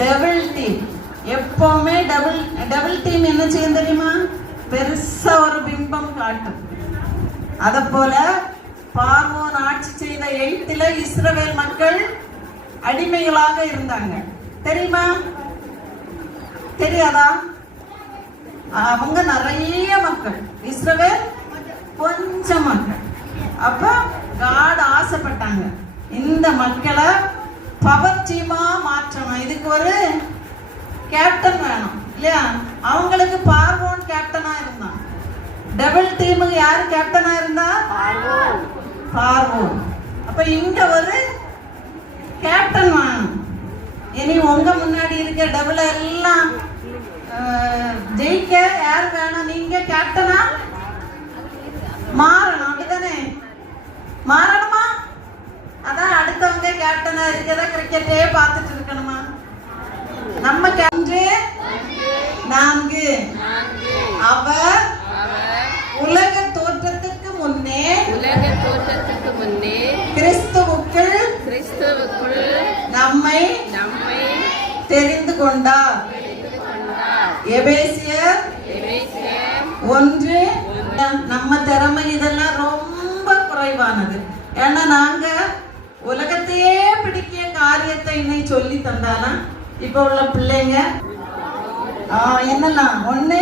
Double team. எப்பவுமே double team என்ன செய்யும் தெரியுமா? பெருசா ஒரு பிம்பம் காட்டும். அத போல பார்வோன் ஆட்சி செய்த எகிப்தில இஸ்ரவேல் மக்கள் அடிமைகளாக இருந்தாங்க. தெரியுமா? தெரியாதா? அவங்க நிறைய மக்கள், இஸ்ரவேல் கொஞ்சம் மக்கள். அப்ப காட் ஆசைப்பட்டாங்க, இந்த மக்களை பவர் டீமா மாற்றணும். இதுக்கு ஒரு கேப்டன் வேணும் இல்லையா? அவங்களுக்கு பார்வோன் கேப்டனா இருந்தான். டபுள் டீமுக்கு யாரு கேப்டனா இருந்தா? பார்வோன். அப்ப இங்க ஒரு கேப்டன் வேணும். இனி உங்க முன்னாடி இருக்க டபுள் எல்லாம் ஜெயிக்க யார் வேணும்? நீங்க கேப்டனா மாறணும். அப்படிதானே? மாறணுமா? அதான் அடுத்தவங்க கேப்டனா இருக்கத கிரிக்கெட்டே பார்த்துட்டு இருக்கணுமா? நம்ம நான்கு அவர் உலக தோற்றத்துக்கு முன்னே கிறிஸ்துவுக்குள் நம்மை தெரிந்து கொண்டார். எபேசியர் 1. நம்ம திறமை இதெல்லாம் ரொம்ப குறைவானது. ஏன்னா நாங்க உலகத்தையே பிடிக்கிய காரியத்தை இன்னைக்கு சொல்லி தந்தானா இப்ப உள்ள பிள்ளைங்க என்னன்னா, ஒண்ணு